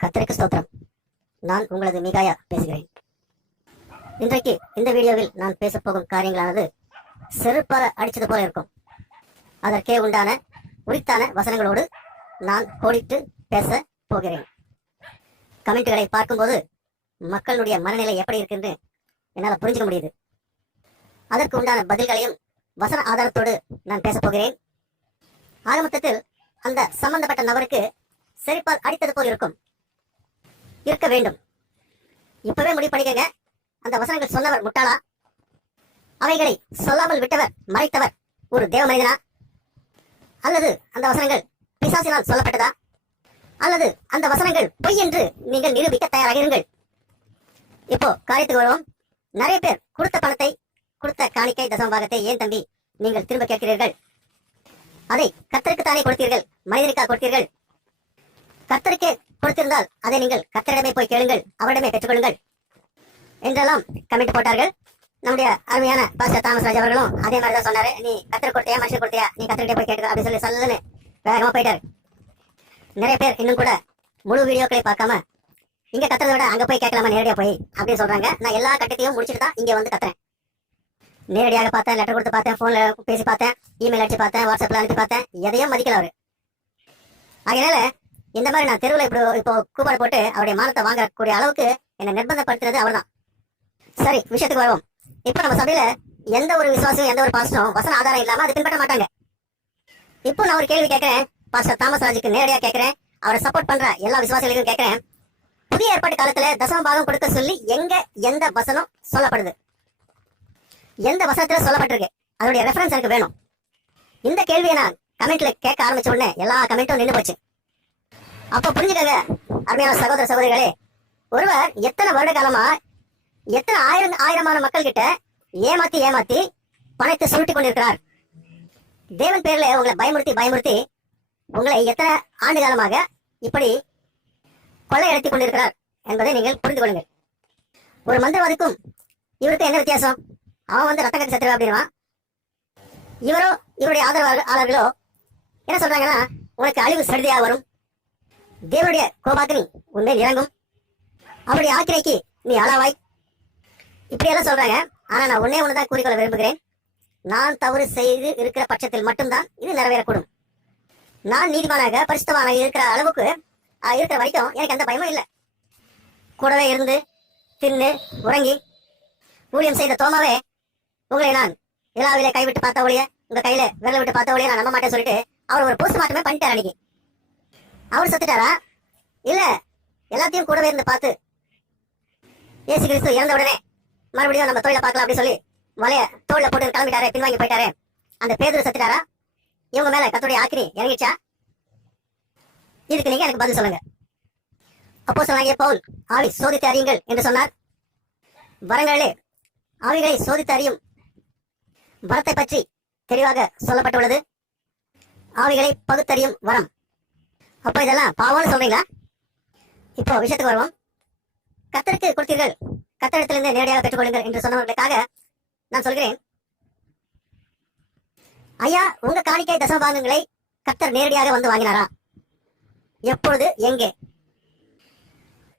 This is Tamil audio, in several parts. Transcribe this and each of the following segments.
கர்த்தருக்கு ஸ்தோத்திரம். நான் உங்களது மிகாயா பேசுகிறேன். இன்றைக்கு இந்த வீடியோவில் நான் பேசப்போகும் காரியங்களானது செருப்பால அடிச்சது போல இருக்கும். அதற்கே உண்டான உரித்தான வசனங்களோடு நான் கோடிட்டு பேச போகிறேன். கமெண்ட்களை பார்க்கும்போது மக்களுடைய மனநிலை எப்படி இருக்குன்னு என்னால் புரிஞ்சுக்க முடியுது. அதற்கு உண்டான பதில்களையும் வசன ஆதாரத்தோடு நான் பேச போகிறேன். ஆரம்பத்தில் அந்த சம்பந்தப்பட்ட நபருக்கு செருப்பால் அடித்தது போல் இருக்க வேண்டும். இப்பவே முடிவு பண்ணிக்கங்க, அந்த வசனங்கள் சொன்னவர் முட்டாளா, அவைகளை சொல்லாமல் விட்டவர் மறைத்தவர் ஒரு தேவ மனிதனா, அல்லது அந்த வசனங்கள் பிசாசினால் சொல்லப்பட்டதா, அல்லது அந்த வசனங்கள் பொய் என்று நீங்கள் நிரூபிக்க தயாராக இருங்கள். இப்போ காரியத்துக்கு வருவோம். நிறைய பேர் கொடுத்த பணத்தை, கொடுத்த காணிக்கை தசமபாகத்தை ஏன் தம்பி நீங்கள் திரும்ப கேட்கிறீர்கள்? அதை கர்த்தருக்கு தானே கொடுத்தீர்கள், மனிதனுக்காக கொடுத்தீர்கள். கர்த்தருக்கே கொடுத்திருந்தால் அதை நீங்கள் கர்த்தரிடமே போய் கேளுங்கள், அவரிடமே பெற்றுக்கொள்ளுங்கள் என்றெல்லாம் கமெண்ட் போட்டார்கள். நம்முடைய அருமையான பாஸ்டர் தாமஸ் ராஜ் அவர்களும் அதே மாதிரி தான் சொன்னாரு. நீ கர்த்தர் கொடுத்தியா, மனுஷன் கொடுத்தியா, நீ கர்த்தர்கிட்ட போய் கேட்க அப்படின்னு சொல்லி சல்லுன்னு வேகமா போயிட்டாரு. நிறைய பேர் இன்னும் கூட முழு வீடியோக்களை பார்க்காம இங்க கத்துறத விட அங்க போய் கேட்கலாமா நேரடியா போய் அப்படின்னு சொல்றாங்க. நான் எல்லா கட்டத்தையும் முடிச்சுட்டு தான் இங்க வந்து கத்துறேன். நேரடியாக பார்த்தேன், லெட்டர் கொடுத்து பார்த்தேன், போன்ல பேசி பார்த்தேன், இமெயில் அடிச்சு பார்த்தேன், வாட்ஸ்அப்ல அனுப்பி பார்த்தேன், எதையும் மதிக்கல அவரு. அதனால இந்த மாதிரி நான் தெருவில் இப்போ கூப்பாடு போட்டு அவருடைய மானத்தை வாங்கக்கூடிய அளவுக்கு என்னை நிர்பந்தப்படுத்துறது அவர் தான். சரி, விஷயத்துக்கு வருவோம். இப்போ நம்ம சபையில எந்த ஒரு விசுவாசம், எந்த ஒரு பாஸ்டரும் வசன ஆதாரம் இல்லாம அதை பின்பற்ற மாட்டாங்க. இப்போ நான் ஒரு கேள்வி கேட்கிறேன், பாஸ்டர் தாமஸ் ராஜுக்கு நேரடியா கேட்கிறேன், அவரை சப்போர்ட் பண்ற எல்லா விசுவாசிகளுக்கும் கேட்கிறேன். புதிய ஏற்பாட்டு காலத்துல தசம பாகம் கொடுக்க சொல்லி எந்த வசனம் சொல்லப்படுது, எந்த வசனத்துல சொல்லப்பட்டிருக்கு, அதனுடைய ரெஃபரன்ஸ் எனக்கு வேணும். இந்த கேள்வியை நான் கமெண்ட்ல கேட்க ஆரம்பிச்ச உடனே எல்லா கமெண்ட்டும் நின்று போச்சு. அப்ப புரிஞ்சுக்கங்க அருமையான சகோதர சகோதரிகளே, ஒருவர் எத்தனை வருட காலமா எத்தனை ஆயிரமான மக்கள் கிட்ட ஏமாத்தி பணத்தை சுருட்டி கொண்டிருக்கிறார். தேவன் பேர்ல உங்களை பயமுறுத்தி உங்களை எத்தனை ஆண்டு காலமாக இப்படி கொள்ளையடித்துக் கொண்டிருக்கிறார் என்பதை நீங்கள் புரிந்து கொள்ளுங்கள். ஒரு மந்திரவாதிக்கும் இவருக்கு என்ன வித்தியாசம்? அவன் வந்து ரத்த கட்டி சத்துரு அப்படின்னா, இவரோ இவருடைய ஆதரவாளர்களோ என்ன சொல்றாங்கன்னா, உனக்கு அழிவு சடுதியாக வரும், தேவனுடைய கோபாக்கினி உன்மேல் இறங்கும், அவருடைய ஆக்கிரைக்கு நீ ஆளாவாய், இப்படியெல்லாம் சொல்றாங்க. ஆனா நான் ஒண்ணுதான் கூறிக்கொள்ள விரும்புகிறேன். நான் தவறு செய்து இருக்கிற பட்சத்தில் மட்டும்தான் இது நிறைவேறக்கூடும். நான் நீதிமானாக பரிசுத்தவானாக இருக்கிற அளவுக்கு இருக்கிற வரைக்கும் எனக்கு எந்த பயமும் இல்லை. கூடவே இருந்து தின்னு உறங்கி ஊழியம் செய்த தோமாவே, உங்களை நான் விழாவிலே கைவிட்டு பார்த்த ஒழிய, உங்க கையில விரல விட்டு பார்த்த ஒழிய நான் நம்ப மாட்டேன்னு சொல்லிட்டு அவர் ஒரு போஸ்ட் மார்ட்டமே பண்ணிட்டார். அன்னைக்கு அவர் செத்துட்டாரா? இல்ல எல்லாத்தையும் கூடவே இருந்து பார்த்து இயேசு கிறிஸ்து இறந்த உடனே மறுபடியும் நம்ம தொழில பார்க்கலாம் அப்படின்னு சொல்லி வலைய தோல்ல போட்டு கிளம்பிட்டாரு, பின்வாங்கி போயிட்டாரு. அந்த பேதுரு செத்துட்டாரா? இவங்க மேல கர்த்தருடைய ஆக்கினை இறங்கிச்சா? இதுக்கு நீங்க எனக்கு பதில் சொல்லுங்க. அப்போஸ்தலனாகிய பவுல் ஆவி சோதித்து அறியுங்கள் என்று சொன்னார். வரங்களிலே ஆவிகளை சோதித்து அறியும் வரத்தை பற்றி தெளிவாக சொல்லப்பட்டுள்ளது. ஆவிகளை பகுத்தறியும் வரம். அப்போ இதெல்லாம் பாவம்னு சொல்றீங்களா? இப்போ விஷயத்துக்கு வருவோம். கர்த்தருக்கு கொடுத்தீர்கள், கர்த்தரிடத்திலிருந்து நேரடியாக பெற்றுக்கொள்ளுங்கள் என்று சொன்னவர்களுக்காக நான் சொல்கிறேன், ஐயா, உங்க காணிக்கை தசமபாகங்களை கர்த்தர் நேரடியாக வந்து வாங்கினாரா? எப்பொழுது, எங்கே?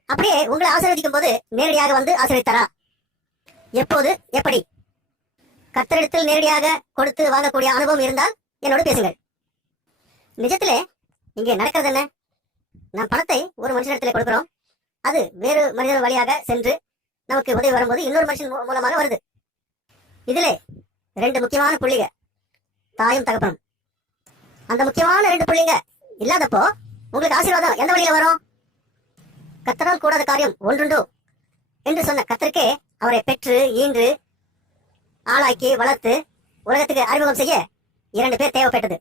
அப்படியே உங்களை ஆசீர்வதிக்கும் போது நேரடியாக வந்து ஆசீர்வதித்தாரா? எப்போது, எப்படி? கர்த்தரிடத்தில் நேரடியாக கொடுத்து வாங்கக்கூடிய அனுபவம் இருந்தால் என்னோடு பேசுங்கள். நிஜத்திலே இங்கே நடக்கிறது என்ன? நாம் பணத்தை ஒரு மனுஷனிடத்திலே கொடுக்கிறோம், அது வேறு மனிதர் வழியாக சென்று நமக்கு உதவி வரும்போது இன்னொரு மனுஷன் மூலமாக வருது. இதிலே 2 முக்கியமான புள்ளிக, தாயும் தகப்பனும். அந்த முக்கியமான 2 புள்ளிங்க இல்லாதப்போ உங்களுக்கு ஆசீர்வாதம் எந்த வழியில வரும்? கர்த்தரால் கூடாத காரியம் ஒன்றுண்டோ என்று சொன்ன கர்த்தருக்கே அவரை பெற்று ஈன்று ஆளாக்கி வளர்த்து உலகத்துக்கு அறிமுகம் செய்ய 2 பேர் தேவைப்பட்டது.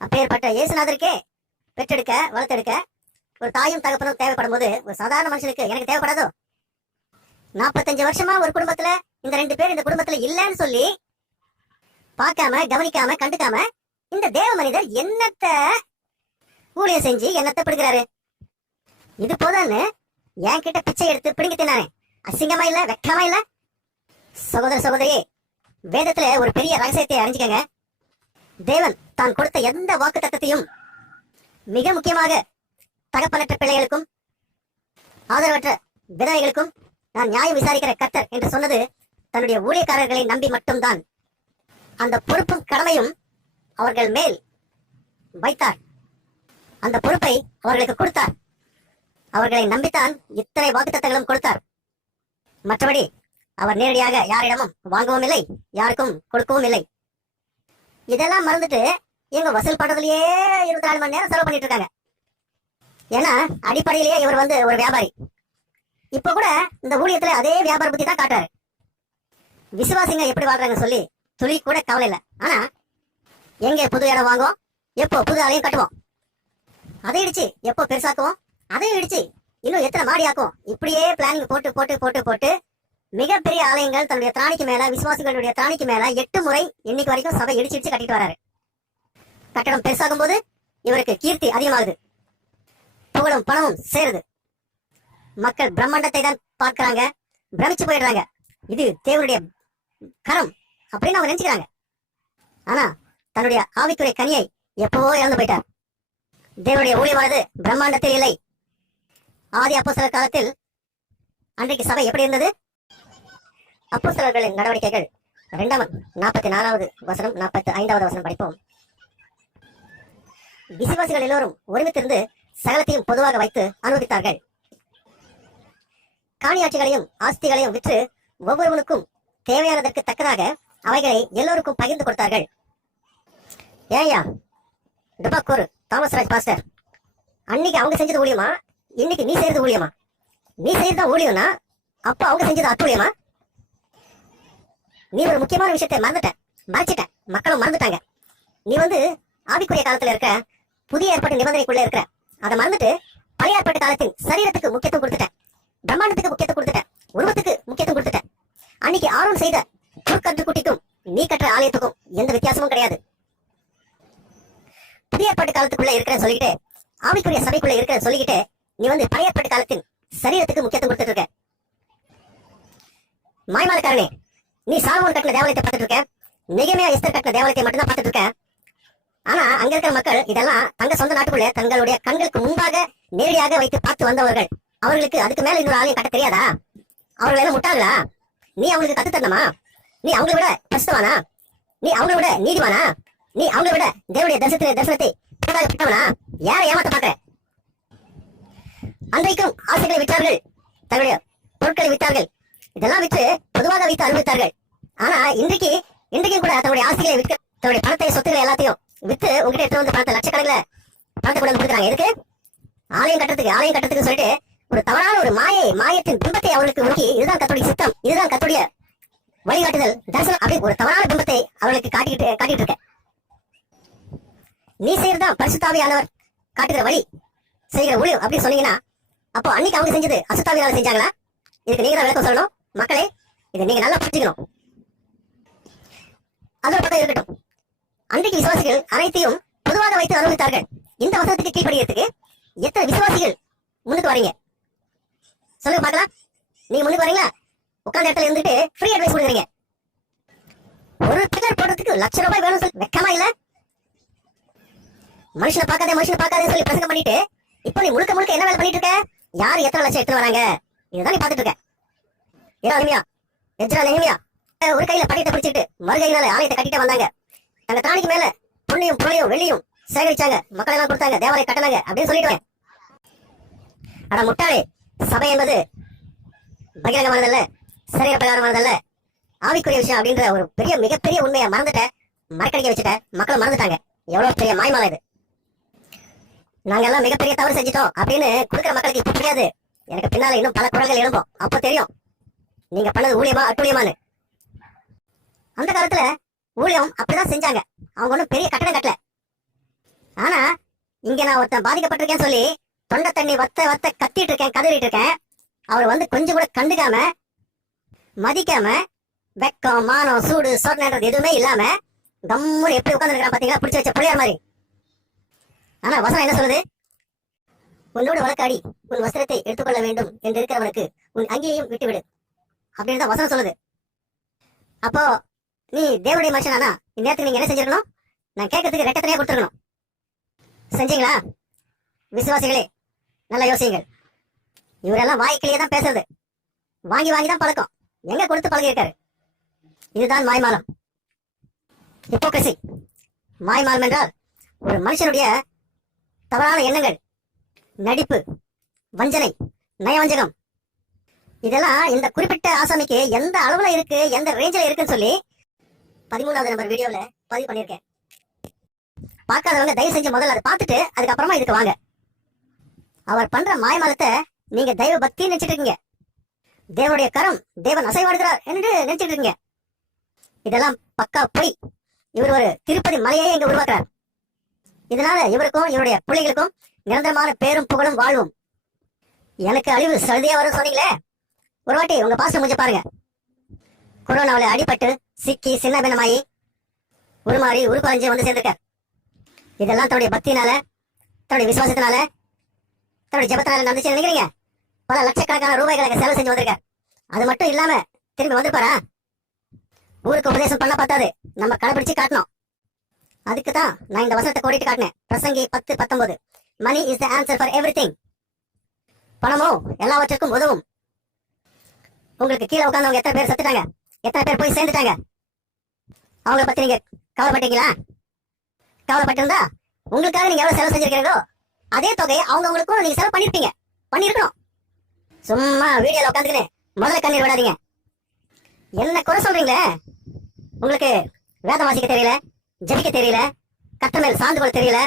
அப்பேற்பட்ட இயேசுநாதருக்கே பெற்றெடுக்க வளர்த்தெடுக்க ஒரு தாயும் தகப்பனும் தேவைப்படும் போது ஒரு சாதாரண மனுஷனுக்கு எனக்கு தேவைப்படாதோ? 45 வருஷமா ஒரு குடும்பத்துல இந்த 2 பேர் இந்த குடும்பத்துல இல்லைன்னு சொல்லி பார்க்காம கவனிக்காம கண்டுக்காம இந்த தேவ மனிதர் என்னத்தை ஊழியம் செஞ்சு என்னத்தை பிடிக்கிறாரு? இது போதான்னு என் கிட்ட பிச்சை எடுத்து பிடிங்க தின்னானே, அசிங்கமா இல்ல, வெக்கமா இல்ல? சகோதர சகோதரியே, வேதத்துல ஒரு பெரிய ரகசியத்தை அறிஞ்சுக்கங்க. தேவன் தான் கொடுத்த எந்த வாக்கு தத்தத்தையும் மிக முக்கியமாக தகப்பனற்ற பிள்ளைகளுக்கும் ஆதரவற்ற விதவைகளுக்கும் நான் நியாயம் விசாரிக்கிற கர்த்தர் என்று சொன்னது தன்னுடைய ஊழியக்காரர்களை நம்பி மட்டும்தான். அந்த பொறுப்பும் கடமையும் அவர்கள் மேல் வைத்தார். அந்த பொறுப்பை அவர்களுக்கு கொடுத்தார். அவர்களை நம்பித்தான் இத்தனை வாக்குத்தத்தங்களும் கொடுத்தார். மற்றபடி அவர் நேரடியாக யாரிடமும் வாங்கவும் இல்லை, யாருக்கும் கொடுக்கவும் இல்லை. இதெல்லாம் மறந்துட்டு இவங்க வசூல் பண்றதுலயே 24 மணி நேரம் செலவு பண்ணிட்டு இருக்காங்க. ஏன்னா அடிப்படையிலேயே இவர் ஒரு வியாபாரி. இப்ப கூட இந்த ஊழியத்துல அதே வியாபார புத்தி தான் காட்டுறாரு. விசுவாசிங்க எப்படி வாழ்றாங்க சொல்லி துளி கூட கவலை இல்லை. ஆனா எங்க புது இடம் வாங்குவோம், எப்போ புது ஆலயம் கட்டுவோம், அதை இடிச்சு எப்போ பெருசாக்குவோம், அதையும் இடிச்சு இன்னும் எத்தனை மாடி ஆக்கும், இப்படியே பிளானிங் போட்டு போட்டு போட்டு போட்டு மிகப்பெரிய ஆலயங்கள் தன்னுடைய திராணிக்கு மேல, விசுவாசிகளுடைய திராணிக்கு மேல 8 முறை இன்னைக்கு வரைக்கும் சபை இடிச்சு இடிச்சு கட்டிட்டு வராரு. கட்டடம் பெருசாகும் போது இவருக்கு கீர்த்தி அதிகமாகுது, புகழும் பணமும் சேருது. மக்கள் பிரம்மாண்டத்தை தான் பார்க்கிறாங்க, பிரமிச்சு போயிடுறாங்க. இது தேவனுடைய கரம் அப்படின்னு அவங்க நினைச்சுக்கிறாங்க. ஆனா தன்னுடைய ஆவிக்குரிய கனியை எப்பவோ இழந்து போயிட்டார். தேவனுடைய ஊழியமானது பிரம்மாண்டத்தில் இல்லை. ஆதி அப்போஸ்தலர் காலத்தில் அன்றைக்கு சபை எப்படி இருந்தது? அப்போஸ்தலர்களின் நடவடிக்கைகள் 2:44 வசனம் 45 வசனம் படிப்போம். விசுவாசிகள் எல்லோரும் ஒருமித்திருந்து சகலத்தையும் பொதுவாக வைத்து அனுமதித்தார்கள். காணியாட்சிகளையும் ஆஸ்திகளையும் விற்று ஒவ்வொருவனுக்கும் தேவையானதற்கு தக்கதாக அவைகளை எல்லோருக்கும் பகிர்ந்து கொடுத்தார்கள். ஏயா டுபாக்கூர் தாமஸ் ராஜ் பாஸ்டர், அன்னைக்கு அவங்க செஞ்சது ஊழியமா, இன்னைக்கு நீ செய்யறது ஊழியமா? நீ செய்யறதா ஊழியம்னா அப்ப அவங்க செஞ்சது அத்துழியமா? நீ ஒரு முக்கியமான விஷயத்தை மறைச்சிட்ட, மக்களும் மறந்துட்டாங்க. நீ ஆவிக்குரிய காலத்துல இருக்க, புதிய ஏற்பாட்டு நிபந்தனைக்குள்ள இருக்கிற, அதை மறந்துட்டு பழைய ஏற்பாட்டு காலத்தின் சரீரத்துக்கு முக்கியத்துவம் கொடுத்துட்ட, பிரம்மாண்டத்துக்கு முக்கியத்துவம் கொடுத்துட்ட, உருவத்துக்கு முக்கியத்துவம் கொடுத்துட்ட. அன்னைக்கு ஆரோன் செய்த பொற்கன்று குட்டிக்கும் நீ கற்ற ஆலயத்துக்கும் எந்த வித்தியாசமும் கிடையாது. புதிய ஏற்பாட்டு காலத்துக்குள்ள இருக்கிற சொல்லிக்கிட்டு, ஆவிக்குரிய சபைக்குள்ள இருக்கிற சொல்லிக்கிட்டு, நீ பழைய ஏற்பாட்டு காலத்தின் சரீரத்துக்கு முக்கியத்துவம் கொடுத்துட்டு இருக்க. மாய்மாலக்காரனே, நீ சாலமோன் கட்டின தேவாலயத்தை பார்த்துட்டு இருக்க, நெகேமியா எஸ்தர் கட்டின தேவாலயத்தை மட்டும் தான் பார்த்துட்டு இருக்க. ஆனா அங்க இருக்கிற மக்கள் இதெல்லாம் தங்க சொந்த நாட்டுக்குள்ளே தங்களுடைய கண்களுக்கு முன்பாக நேரடியாக வைத்து பார்த்து வந்தவர்கள். அவர்களுக்கு அதுக்கு மேல இன்னொரு ஆலயம் கட்ட தெரியாதா? அவர்கள் எல்லாம் முட்டாங்களா? நீ அவங்களுக்கு கத்து தரணுமா? நீ அவங்களை விட கஷ்டவானா? நீ அவங்களை விட நீதிவானா? நீ அவங்களை விட தேவனுடைய தரிசனத்தை பெற்றவனா? யாரை ஏமாத்த பாக்குற? அன்றைக்கும் ஆசைகளை விற்றார்கள், தன்னுடைய பொருட்களை விற்றார்கள், இதெல்லாம் விற்று பொதுவாக வைத்து அனுபவித்தார்கள். ஆனா இன்றைக்கும் கூட தன்னுடைய ஆசைகளை விற்க, தன்னுடைய பணத்தை சொத்துக்களை எல்லாத்தையும் வித்து உங்ககிட்ட எடுத்து பணத்தை லட்சக்கணக்கில் பணத்தை கொண்டு கொடுக்குறாங்க. எதுக்கு? ஆலயம் கட்டுறதுக்கு சொல்லிட்டு ஒரு தவறான ஒரு மாயத்தின் பிம்பத்தை அவர்களுக்கு நோக்கி, இதுதான் கர்த்தருடைய சித்தம், இதுதான் கர்த்தருடைய வழிகாட்டுதல், தரிசனம், அப்படி ஒரு தவறான பிம்பத்தை அவர்களுக்கு காட்டிட்டு இருக்க. நீ செய்யறதா பரிசுத்தாவியானவர் காட்டுகிற வழி, செய்கிற ஊழியம் அப்படின்னு சொன்னீங்கன்னா, அப்போ அன்னைக்கு அவங்க செஞ்சது அசுத்தாவியால செஞ்சாங்களா? இதுக்கு நீங்க தான் விளக்கம் சொல்லணும். மக்களே, இதை நீங்க நல்லா புரிஞ்சுக்கணும். அதோட பக்கம் இருக்கட்டும். அன்றைக்கு விசுவாசிகள் அனைத்தையும் பொதுவாக வைத்து அனுபவித்தார்கள். இந்த வசனத்துக்கு கீழ்படுகிறதுக்கு எத்தனை விசுவாசிகள் முன்னுக்கு வரீங்க சொல்லுங்க பார்க்கலாம். நீங்க முன்னுக்கு வரீங்களா? உட்கார்ந்த இடத்துல இருந்துட்டு ஃப்ரீ அட்வைஸ் கொடுக்குறீங்க. ஒரு பில்லர் போடுறதுக்கு ₹1,00,000 வேணும் சொல்லி வெக்கமா இல்ல? மனுஷனை பார்க்காதே சொல்லி பிரசங்கம் பண்ணிட்டு இப்போ நீ முழுக்க என்ன வேலை பண்ணிட்டு இருக்க? யாரு எத்தனை லட்சம் எடுத்து வராங்க இதுதான் நீ பாத்துட்டு இருக்க. நெஹேமியா ஒரு கையில பட்டயத்தை பிடிச்சிட்டு மறுகையினால ஆலயத்தை கட்டிட்டு வந்தாங்க. அந்த திராணிக்கு மேல பொன்னையும் பொருளையும் வெள்ளியும் சேகரிச்சாங்க, மக்கள் எல்லாம் கொடுத்தாங்க, தேவாலயம் கட்டினாங்க அப்படின்னு சொல்லிட்டு. ஆனா முட்டாளே, சபை என்பது பகிரங்கமானதல்ல, சரீர பிரகாரமானதல்ல, ஆவிக்குரிய விஷயம் அப்படின்ற ஒரு மிகப்பெரிய உண்மையை மறக்கடிக்க வச்சுட்ட, மக்கள் மறந்துட்டாங்க. எவ்வளவு பெரிய மாய்மாலை இது. நாங்க எல்லாம் மிகப்பெரிய தவறு செஞ்சிட்டோம் அப்படின்னு கொடுக்குற மக்களுக்கு இப்ப புரியாது. எனக்கு பின்னால இன்னும் பல குரல்கள் எழும்போம், அப்ப தெரியும் நீங்க பண்ணது ஊழியமா அட்டுழியமானு. அந்த காலத்துல ஊழியம் அப்படிதான் செஞ்சாங்க. அவங்க ஒன்னும் பெரிய கட்டணம் கட்டல. ஆனா இங்க நான் ஒருத்தன் பாதிக்கப்பட்டிருக்கேன்னு சொல்லி தொண்டை தண்ணி வத்த கத்திட்டு இருக்கேன், கதறிட்டு இருக்கேன். அவர் கொஞ்சம் கூட கண்டுக்காம, மதிக்காம, வெக்கம், மானம், சூடு, சொர்ணன்றது எதுவுமே இல்லாம கம்முன்னு எப்படி உட்கார்ந்துருக்கான் பாத்தீங்களா, பிடிச்சு வச்ச பிள்ளையார் மாதிரி. ஆனா வசனம் என்ன சொல்லுது? உன்னோடு வழக்காடி உன் வஸ்திரத்தை எடுத்துக்கொள்ள வேண்டும் என்று இருக்கிறவனுக்கு உன் அங்கேயும் விட்டுவிடு அப்படின்னு தான் வசனம் சொல்லுது. அப்போ நீ தேவனுடைய மனுஷனானா இந்நேரத்துக்கு நீங்க என்ன செஞ்சிருக்கணும்? நான் கேட்கறதுக்கு ரெட்டத்தனையா கொடுத்துருக்கணும். செஞ்சீங்களா? விசுவாசிகளே, நல்லா யோசியுங்கள். இவரெல்லாம் வாய்க்கிலேயே தான் பேசுறது, வாங்கி வாங்கி தான் பழக்கம். எங்க கொடுத்து பழகி இருக்காரு. இதுதான் மாய்மாலம், ஹிப்போக்ரசி. மாய்மாலம் என்றால் ஒரு மனுஷனுடைய தவறான எண்ணங்கள், நடிப்பு, வஞ்சனை, நயவஞ்சகம். இதெல்லாம் இந்த குறிப்பிட்ட ஆசாமிக்கு எந்த அளவுல இருக்கு, எந்த ரேஞ்சில இருக்குன்னு சொல்லி 13வது நம்பர் வீடியோல பதிவு பண்ணிருக்கேன். பார்க்காதவங்க தயவு செஞ்சு முதல்ல அதை பார்த்துட்டு அதுக்கப்புறமா இதுக்கு வாங்க. அவர் பண்ற மாயமாலத்தை நீங்க தெய்வ பக்தி நினைச்சிட்டு இருக்கீங்க. தேவனுடைய கரம், தேவன் அசைவாடுகிறார் என்று நினைச்சிட்டு இருக்கீங்க. இதெல்லாம் பக்கா பொய். இவர் ஒரு திருப்பதி மலையை இங்க உருவாக்குறார். இதனால இவருக்கும் இவருடைய பிள்ளைகளுக்கும் நிரந்தரமான பேரும் புகழும் வாழ்வும். எனக்கு அழிவு சலுதியா வரும் சொன்னீங்களே, ஒரு வாட்டி உங்க பாஸ்டர் முடிஞ்ச பாருங்க. கொரோனாவில் அடிபட்டு சிக்கி சின்ன பின்னமாயி உருமாறி உருக்குறைஞ்சு வந்து சேர்ந்திருக்கார். இதெல்லாம் தன்னுடைய பக்தினால, தன்னுடைய விசுவாசத்தினால, தன்னுடைய ஜபத்தினால நடந்துச்சு நினைக்கிறீங்க? பல லட்சக்கணக்கான ரூபாய்களை செலவு செஞ்சு வந்திருக்கார். அது மட்டும் இல்லாம திரும்பி வந்திருப்பாரா? ஊருக்கு உபதேசம் பண்ண பார்த்தாது, நம்ம கடைபிடிச்சு காட்டணும். அதுக்கு தான் நான் இந்த வசனத்தை கோடிட்டு காட்டினேன். பிரசங்கி 10:19. Money is the answer for everything. பணமோ எல்லாவற்றுக்கும் உதவும். உங்களுக்கு கீழே உட்கார்ந்தவங்க எத்தனை பேர் செத்துட்டாங்க, எத்தனை பேர் போய் சேர்ந்துட்டாங்க, அவங்கள பத்தி நீங்க கவலைப்பட்டீங்களா? கவலைப்பட்டிருந்தா உங்களுக்காக நீங்க எவ்வளவு செலவு செஞ்சிருக்கீங்களோ அதே தொகையை அவங்களுக்கும் நீங்க செலவு பண்ணிருப்பீங்க, பண்ணிருக்கணும். சும்மா வீடியோல உட்காந்துக்கின்னு முதல்ல கண்ணீர் விடாதீங்க. என்ன குறை சொல்றீங்களே? உங்களுக்கு வேதம் வாசிக்க தெரியல, ஜபிக்க தெரியல, கர்த்தர் மேல் சார்ந்து கொள்ள தெரியல,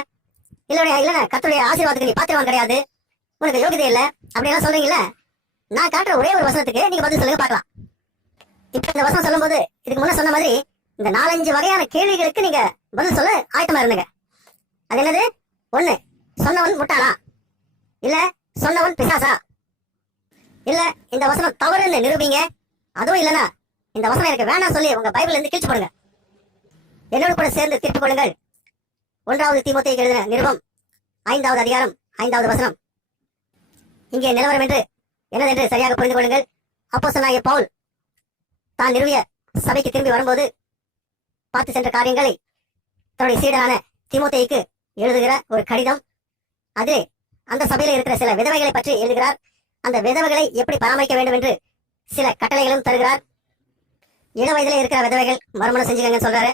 இல்லைன்னா கர்த்தருடைய ஆசீர்வாதத்துக்கு நீ பாத்திரவான் கிடையாது, உனக்கு யோகியதை இல்லை, அப்படியெல்லாம் சொல்றீங்களா? நான் காட்டுற ஒரே ஒரு வசனத்துக்கு நீங்க பதில் சொல்லுங்க பார்க்கலாம். இப்ப இந்த வசனம் சொல்லும் போது இதுக்கு முன்ன சொன்ன மாதிரி இந்த 4-5 வகையான கேள்விகளுக்கு நீங்க பதில் சொல்ல ஆயத்தமா இருந்துங்க. அது என்னது? 1, சொன்னவன் முட்டாளா, இல்ல சொன்னவன் பிசாசா, இல்ல இந்த வசனம் தவறுன்னு நிரூபிங்க. அதுவும் இல்லனா இந்த வசனம் எனக்கு வேணாம் சொல்லி உங்க பைபிள்ல இருந்து கிழிச்சு போடுங்க. என்னோடு கூட சேர்ந்து திருப்பிக் கொள்ளுங்கள். 1 தீமோத்தேயுக்கு எழுதின நிருபம் 5வது அதிகாரம் 5வது வசனம். இங்கே நிலவரம் என்னதென்று சரியாக புரிந்து கொள்ளுங்கள். அப்போஸ்தலனாகிய பவுல் தான் நிறுவிய சபைக்கு திரும்பி வரும்போது பார்த்து சென்ற காரியங்களை தன்னுடைய சீடரான தீமோத்தேயுக்கு எழுதுகிற ஒரு கடிதம். அது அந்த சபையில இருக்கிற சில விதவைகளை பற்றி எழுதுகிறார். அந்த விதவைகளை எப்படி பராமரிக்க வேண்டும் என்று சில கட்டளைகளும் தருகிறார். இள வயதில இருக்கிற விதவைகள் மறுமணம் செஞ்சுக்கங்கன்னு சொல்றாரு.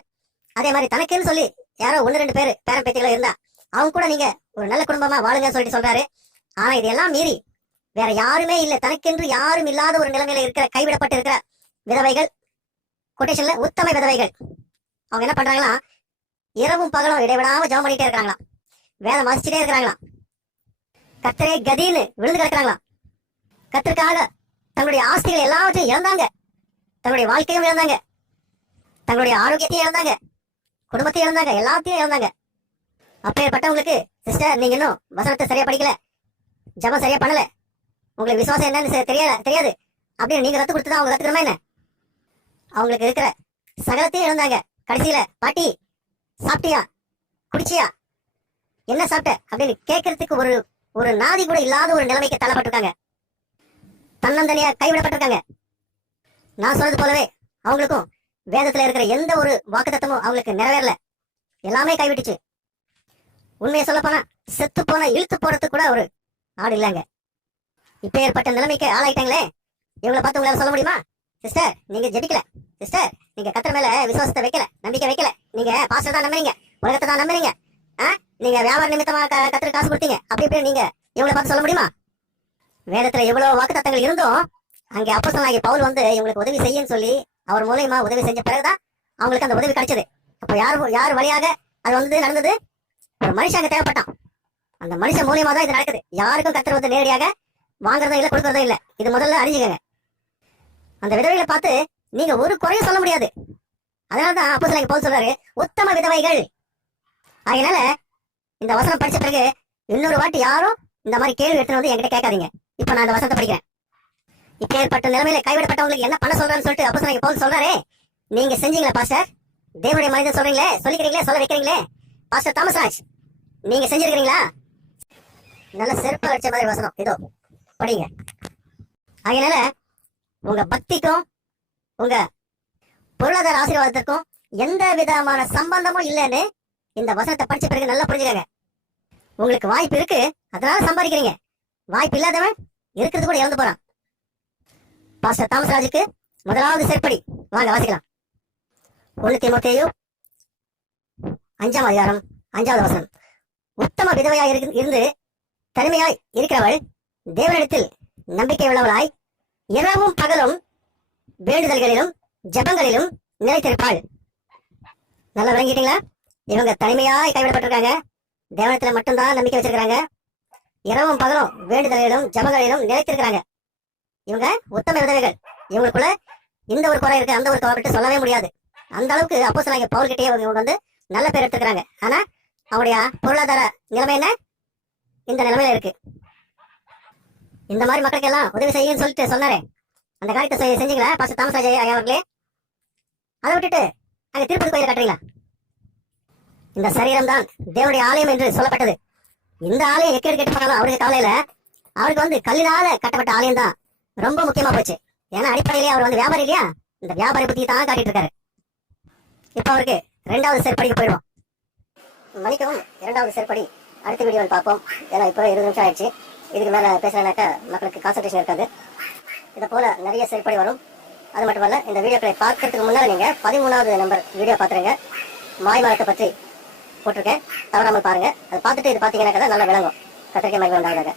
அதே மாதிரி தனக்குன்னு சொல்லி யாரோ 1-2 பேர் பேரன் பேத்திகளோ இருந்தா அவங்க கூட நீங்க ஒரு நல்ல குடும்பமா வாழுங்கன்னு சொல்லிட்டு சொல்றாரு. ஆனா இதெல்லாம் மீறி வேற யாருமே இல்ல, தனக்கென்று யாரும் இல்லாத ஒரு நிலைமையில இருக்கிற கைவிடப்பட்டு இருக்கிற விதவைகள், கொட்டேஷன்ல உத்தம விதவைகள், அவங்க என்ன பண்றாங்களா? இரவும் பகலும் இடைவிடாம ஜெபம் பண்ணிட்டே இருக்காங்களாம், வேலை வாசிச்சுட்டே இருக்கிறாங்களாம், கர்த்தரே கதின்னு விழுந்து கிடக்குறாங்களாம். கர்த்தருக்காக தங்களுடைய ஆஸ்திகள் எல்லாவற்றையும் இழந்தாங்க, தங்களுடைய வாழ்க்கையும் இழந்தாங்க, தங்களுடைய ஆரோக்கியத்தையும் இழந்தாங்க, குடும்பத்தையும் இழந்தாங்க, எல்லாத்தையும் இழந்தாங்க. அப்பேற்பட்டவங்களுக்கு சிஸ்டர் நீங்க இன்னும் வசனத்தை சரியா படிக்கல, ஜபம் சரியா பண்ணல, உங்களுக்கு விசுவாசம் என்னன்னு தெரியாது அப்படின்னு நீங்க கத்து கொடுத்துதான் அவங்க கத்துக்கிறோமா என்ன? அவங்களுக்கு இருக்கிற சகலத்தையும் இழந்தாங்க. கடைசியில பாட்டி சாப்பிட்டியா, குடிச்சியா, என்ன சாப்பிட்ட அப்படின்னு கேட்கறதுக்கு ஒரு நாதி கூட இல்லாத ஒரு நிலைமைக்கு தள்ளப்பட்டிருக்காங்க. தன்னந்தனியா கைவிடப்பட்டிருக்காங்க. நான் சொன்னது போலவே அவங்களுக்கும் வேதத்துல இருக்கிற எந்த ஒரு வாக்குத்தத்தமும் அவங்களுக்கு நிறைவேறல, எல்லாமே கைவிட்டுச்சு. உண்மையை சொல்ல போனா செத்து போன இழுத்து போறதுக்கு கூட ஒரு ஆடு இல்லைங்க. இப்ப ஏற்பட்ட நிலைமைக்கு ஆளாயிட்டாங்களே, இவங்களை பார்த்து உங்களால சொல்ல முடியுமா? சிஸ்டர் நீங்க ஜெபிக்கல, சிஸ்டர் நீங்க கர்த்தர் மேல விசுவாசத்தை வைக்கல, நம்பிக்கை வைக்கல, நீங்க பாஸ்டர் தான் நம்புறீங்க, உலகத்தை தான் நம்புறீங்க, நீங்க வியாபார நிமித்தமா கர்த்தருக்கு காசு கொடுத்தீங்க, அப்படி இப்படி நீங்க இவங்களை பார்த்து சொல்ல முடியுமா? வேதத்துல எவ்வளவு வாக்குத்தத்தங்கள் இருந்தும் அங்கே அப்போஸ்தலனாகிய பவுல் வந்து இவங்களுக்கு உதவி செய்யன்னு சொல்லி அவர் மூலமா உதவி செஞ்ச பிறகுதான் அவங்களுக்கு அந்த உதவி கிடைச்சது. அப்ப யார் வழியாக அது வந்து நடந்தது? ஒரு மனுஷன் அங்க தேவைப்பட்டான். அந்த மனுஷன் மூலியமா தான் இது நடக்குது. யாருக்கும் கர்த்தர் வந்து நேரடியாக வாங்குறதும் இல்ல, கொடுக்கறதும் இல்ல. இது முதல்ல அறிஞ்சுக்கங்க. அந்த விதவைகளை பார்த்து நீங்க ஒரு குறையும் சொல்ல முடியாது. அதனாலதான் அப்போஸ்தலனாகிய பவுல் சொல்றாரு உத்தம விதவைகள். அதனால இந்த வசனம் படிச்ச பிறகு இன்னொரு வாட்டி யாரும் இந்த மாதிரி கேள்வி எடுத்துன்னு வந்து என்கிட்ட கேட்காதீங்க. இப்ப நான் இந்த வசனத்தை படிக்கிறேன். இப்ப ஏற்பட்ட நிலைமையில கைவிடப்பட்டவங்களுக்கு என்ன பண்ண சொல்றான்னு சொல்லிட்டு அப்போஸ்தலனாகிய பவுல் சொல்றாரே, நீங்க செஞ்சீங்களா பாஸ்டர்? தேவனுடைய மனிதன் சொல்றீங்களே, சொல்லிக்கிறீங்களே, சொல்ல வைக்கிறீங்களே, பாஸ்டர் தாமஸ் ராஜ் நீங்க செஞ்சிருக்கீங்களா? நல்ல செருப்பு அடிச்ச மாதிரி வசனம் இதோ படிங்க. அதனால உங்க பக்திக்கும் உங்க பொருளாதார ஆசீர்வாதத்திற்கும் எந்த விதமான சம்பந்தமும் இல்லைன்னு இந்த வசனத்தை படிச்ச பிறகு நல்லா புரிஞ்சுக்கங்க. உங்களுக்கு வாய்ப்பு இருக்கு, அதனால சம்பாதிக்கிறீங்க. வாய்ப்பு இல்லாதவன் இருக்கிறது கூட இறந்து போறான். பாஸ்டர் தாமஸ் ராஜுக்கு முதலாவது செருப்படி. வாங்க வாசிக்கலாம். 1 தீமோத்தேயு 5ஆம் அதிகாரம் 5வது வசனம். உத்தம விதவையாய் இருந்து தனிமையாய் இருக்கிறவள் தேவனிடத்தில் நம்பிக்கை உள்ளவளாய் இரவும் பகலும் வேண்டுதல்களிலும் ஜெபங்களிலும் நிலைத்திருப்பாள். நல்லா விளங்கிட்டீங்களா? இவங்க தனிமையாய் கைவிடப்பட்டிருக்காங்க, தேவனத்துல மட்டும்தான் நம்பிக்கை வச்சிருக்காங்க, இரவும் பகலும் வேண்டுதல்களிலும் ஜெபங்களிலும் நிலைத்திருக்கிறாங்க. இவங்க உத்தம விதவைகள். இவங்களுக்குள்ள இந்த ஒரு குறை இருக்கு, அந்த ஒரு குறை சொல்லவே முடியாது. அந்த அளவுக்கு அப்போஸ்தலனாகிய பவுல் கிட்டே இவங்க வந்து நல்ல பேர் எடுத்துக்கிறாங்க. ஆனா அவருடைய பொருளாதார நிலைமை என்ன? இந்த நிலைமையில இருக்கு. இந்த மாதிரி மக்களுக்கு எல்லாம் உதவி செய்யுன்னு சொல்லிட்டு சொன்னாரே, அந்த காரியத்தை செஞ்சீங்களா பாஸ்டர் தாமஸ் ராஜ் ஐயா அவர்களே? அதை விட்டுட்டு அங்க திருப்பதி கோயில கட்டுறீங்களா? இந்த சரீரம் தான் தேவனுடைய ஆலயம் என்று சொல்லப்பட்டது. இந்த ஆலயம் எக்கேடு கெட்டு போனாலும் அவருக்கு கவலையில, அவருக்கு வந்து கல்லினால கட்டப்பட்ட ஆலயம் தான் ரொம்ப முக்கியமா போச்சு. ஏன்னா அடிப்படையிலேயே அவர் வந்து வியாபாரி இல்லையா? இந்த வியாபாரி பத்தி தான் காட்டிட்டு இருக்காரு. இப்ப அவருக்கு 2வது செருப்படிக்கு போயிடுவோம். மணிக்கவும் 2வது செருப்படி அடுத்த வீடியோவில் பார்ப்போம். ஏன்னா இப்போ 20 நிமிஷம் ஆயிடுச்சு. இதுக்கு மேல பேசுறதுனாக்கா மக்களுக்கு கான்சன்ட்ரேஷன் இருக்காது. இதை போல நிறைய செருப்படி வரும். அது மட்டுமல்ல, இந்த வீடியோக்களை பார்க்கறதுக்கு முன்னாடி நீங்க 13வது நம்பர் வீடியோ பாத்துருங்க. மாய்மரத்தை பற்றி போட்டிருக்கேன், தவறாமல் பாருங்க. அதை பார்த்துட்டு இது பாத்தீங்கன்னாக்கா நல்லா விளங்கும். கத்திரிக்கை மகிழ்ச்சி உண்டாவதாக.